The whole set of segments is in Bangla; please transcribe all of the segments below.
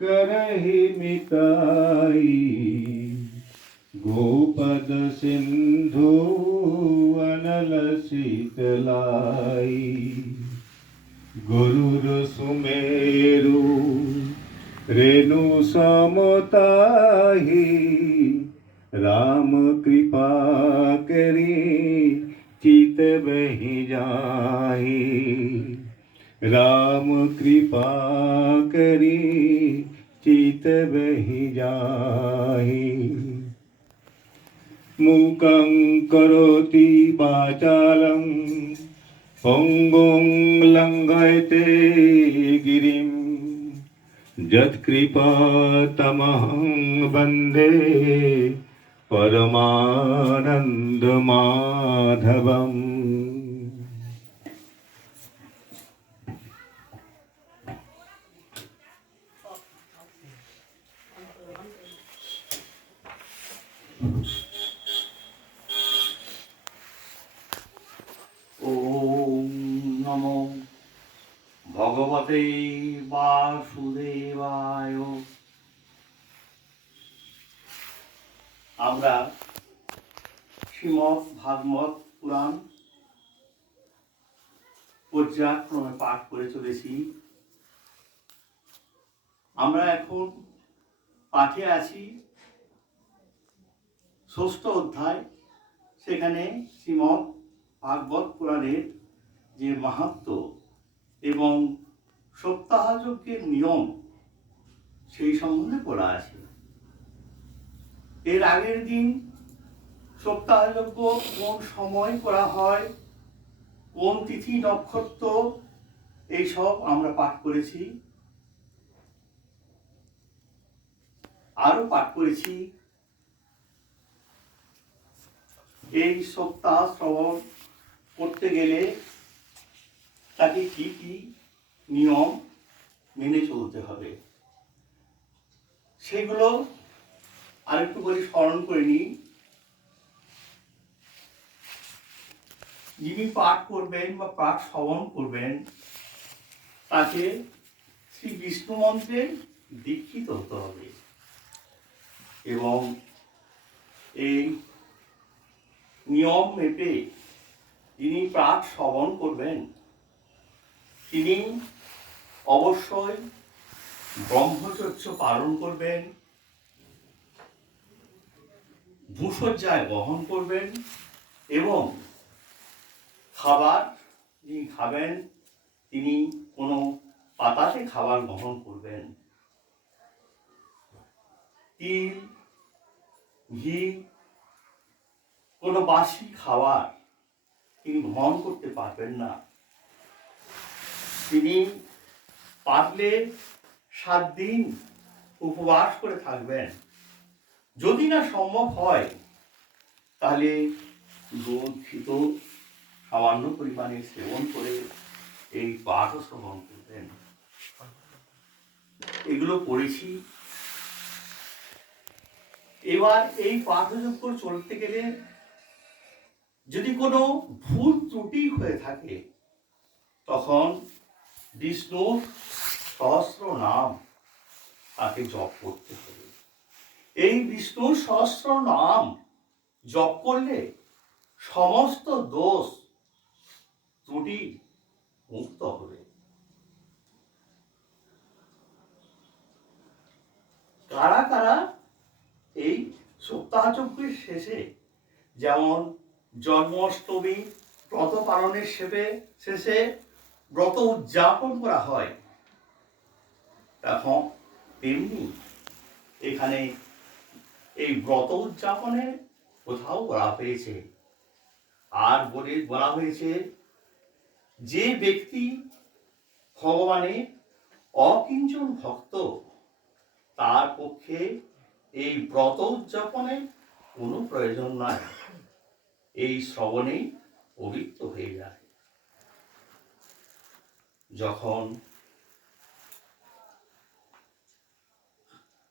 करहि मिताई गोपद सिंधु अनल गुरुर सुमेरु रेणु समताही राम कृपा करी चित बहि जाही राम कृपा करी, चित बहि जाही। मूकं करोति वाचालं पङ्गुं लङ्घयते गिरिं। यत्कृपातमहं वंदे परमानन्दमाधवम् ওম নমো ভগবতে বাসুদেবায় আমরা শ্রীমৎ ভাগবত পুরাণ পর্যায়ক্রমে পাঠ করে চলেছি। আমরা এখন পাঠে আছি ষষ্ঠ অধ্যায়, সেখানে শ্রীমৎ ভাগবত পুরাণের যে মাহাত্ম এবং সপ্তাহযজ্ঞের নিয়ম সেই সম্বন্ধে পড়া আছে। এর আগের দিন সপ্তাহযজ্ঞ কোন সময় করা হয়, কোন তিথি, নক্ষত্র এইসব আমরা পাঠ করেছি। আরও পাঠ করেছি। এই সপ্তাহ শ্রবণ করতে গেলে তাকে কি কি নিয়ম মেনে চলতে হবে? সেগুলো আরেকটু করে স্মরণ করে নিই যিনি পাঠ করবেন বা পাঠ শ্রবণ করবেন, তাকে শ্রী বিষ্ণু মন্ত্রে দীক্ষিত হতে হবে এবং এই নিয়ম মেপে যিনি পাঠ শ্রবণ করবেন। তিনি অবশ্যই ব্রহ্মচর্য পালন করবেন। ভূসজ্জায় বহন করবেন এবং খাবার যিনি খাবেন, তিনি কোনো পাতাতে খাবার গ্রহণ করবেন। তিল, ঘি, কোনো বাসি খাবার তিনি ভ্রমণ করতে পারবেন না। তিনি পারলে সাত দিন উপবাস করে থাকবেন। যদি না সম্ভব হয়, তাহলে ঘিত সামান্য পরিমাণে সেবন করে এই পাঠও শ্রবণ করবেন। এগুলো পড়েছি এবার এই পাঠযোগ্য চলতে গেলে যদি কোনো ভুল ত্রুটি হয়ে থাকে, তখন বিষ্ণুর সহস্র নাম তাকে জপ করতে হবে। এই বিষ্ণুর সহস্র নাম জপ করলে সমস্ত দোষ, ত্রুটি মুক্ত হবে। কারা কারা এই সপ্তাহচক্রের শেষে যেমন জন্মাষ্টমী, ব্রত পালনের শেষে শেষে ব্রত উদযাপন করা হয়। তখন তেমনি এখানে এই ব্রত উদযাপনে কোথাও বলা হয়েছে, আর বলে, বলা হয়েছে যে ব্যক্তি ভগবানের অকিঞ্চন ভক্ত, তার পক্ষে এই ব্রত উদযাপনে কোনো প্রয়োজন নাই। এই শ্রবণেই পবিত্র হয়ে যায়। যখন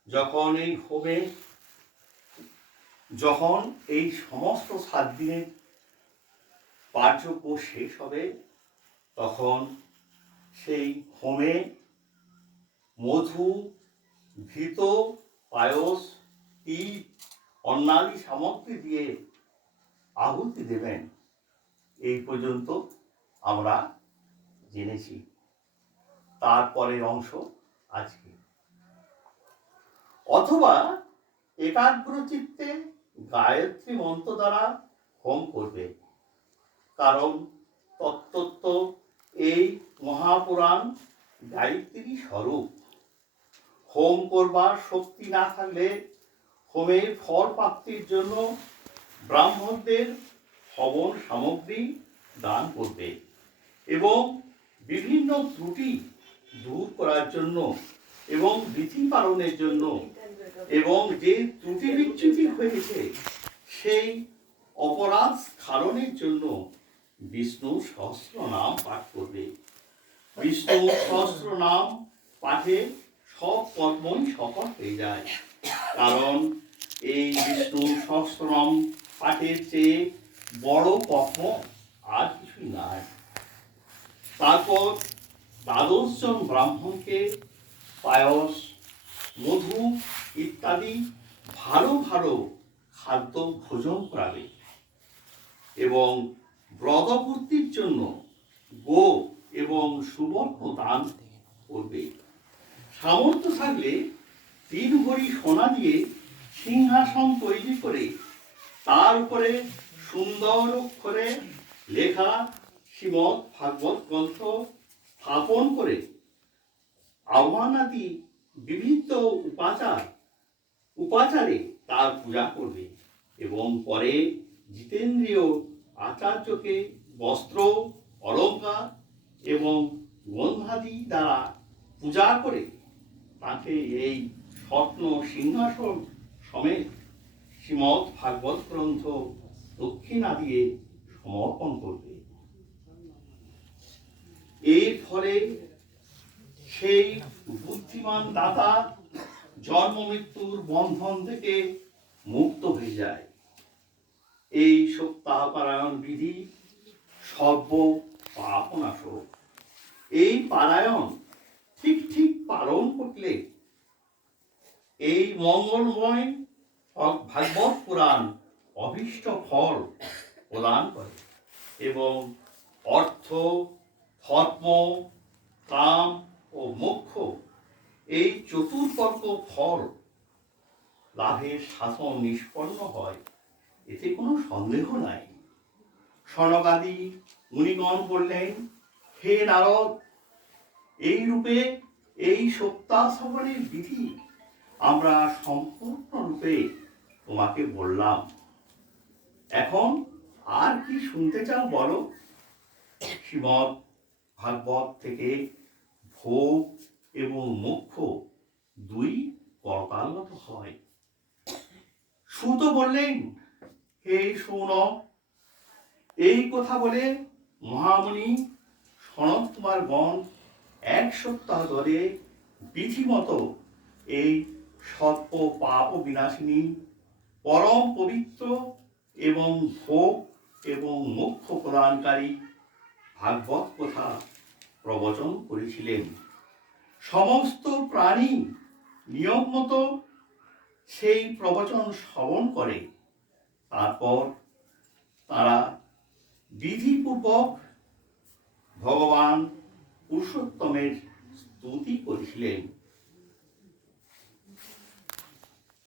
যখন এই হোমে যখন এই সমস্ত সাত দিনের পাঠযোগ্য শেষ হবে, তখন সেই হোমে মধু, ঘৃত, পায়স, তিল, অন্যাদি সামগ্রী দিয়ে আহুতি দেবেন, এই পর্যন্ত আমরা জেনেছি। তারপরের অংশ আজকে। অথবা একাগ্র চিত্তে গায়ত্রী মন্ত্র দ্বারা হোম করবে। কারণ তত্ত্বত্ব এই মহাপুরাণ গায়ত্রী স্বরূপ। হোম করবার শক্তি না থাকলে হোমের ফল প্রাপ্তির জন্য ব্রাহ্মণদের হবন সামগ্রী দান করবে এবং বিভিন্ন ত্রুটি দূর করার জন্য এবং বিধি পালনের জন্য এবং যে ত্রুটি বিচ্যুতি হয়েছে, সেই অপরাধ স্খালনের জন্য বিষ্ণু সহস্র নাম পাঠ করবে। বিষ্ণু সহস্র নাম পাঠে সব কর্মই সফল হয়ে যায়। কারণ এই বিষ্ণু সহস্রনাম পাঠের চেয়ে বড় কর্ম আর কিছুই নাই। তারপর দ্বাদশ জন ব্রাহ্মণকে পায়স, মধু ইত্যাদি ভালো ভালো খাদ্য ভোজন করাবে এবং ব্রতপূর্তির জন্য গো এবং সুবর্ণ দান করবে। সামর্থ্য থাকলে তিন ভরি সোনা দিয়ে সিংহাসন তৈরি করে তার উপরে সুন্দর অক্ষরে লেখা শ্রীমৎ ভাগবত গ্রন্থ স্থাপন করে আহ্বানাদি বিভিন্ন উপাচার, উপাচারে তার পূজা করবে এবং পরে জিতেন্দ্রীয় আচার্যকে বস্ত্র, অলঙ্কার এবং গন্ধাদি দ্বারা পূজা করে তাকে এই স্বপ্ন সিংহাসন সমেত শ্রীমৎ ভাগবত গ্রন্থ দক্ষিণা দিয়ে সমর্পণ করবে। এর ফলে সেই বুদ্ধিমান দাতা জন্ম মৃত্যুর বন্ধন থেকে মুক্ত হয়ে যায়। এই সপ্তাহপারায়ণ বিধি সর্ব পাপনাশক। এই পারায়ণ ঠিক ঠিক পালন করলে এই মঙ্গলময় ভাগবত পুরাণ অভীষ্ট ফল প্রদান করে। এবং অর্থ, ধর্ম, কাম ও মোক্ষ এই চতুর্বর্গ ফল লাভের শাসন নিষ্পন্ন হয়, এতে কোনো সন্দেহ নাই। সনকাদি মুনিগণ বললেন, হে নারদ, এই রূপে এই সপ্তাহসবনের বিধি আমরা সম্পূর্ণরূপে তোমাকে বললাম। এখন আর কি শুনতে চাও বলো? শ্রীমৎ ভাগবত থেকে ভোগ এবং মোক্ষ দুই করতালগত হয়। সুত বললেন হে শোন। এই কথা বলে মহামণি সনত কুমার গণ এক সপ্তাহ ধরে বিধিমতো এই সর্প পাপ বিনাশিনী পরম পবিত্র এবং ভোগ এবং মোক্ষ প্রদানকারী ভাগবত কথা প্রবচন করেছিলেন। সমস্ত প্রাণী নিয়ম মতো সেই প্রবচন শ্রবণ করে। তারপর তারা বিধিপূর্বক ভগবান পুরুষোত্তমের স্তুতি করেছিলেন।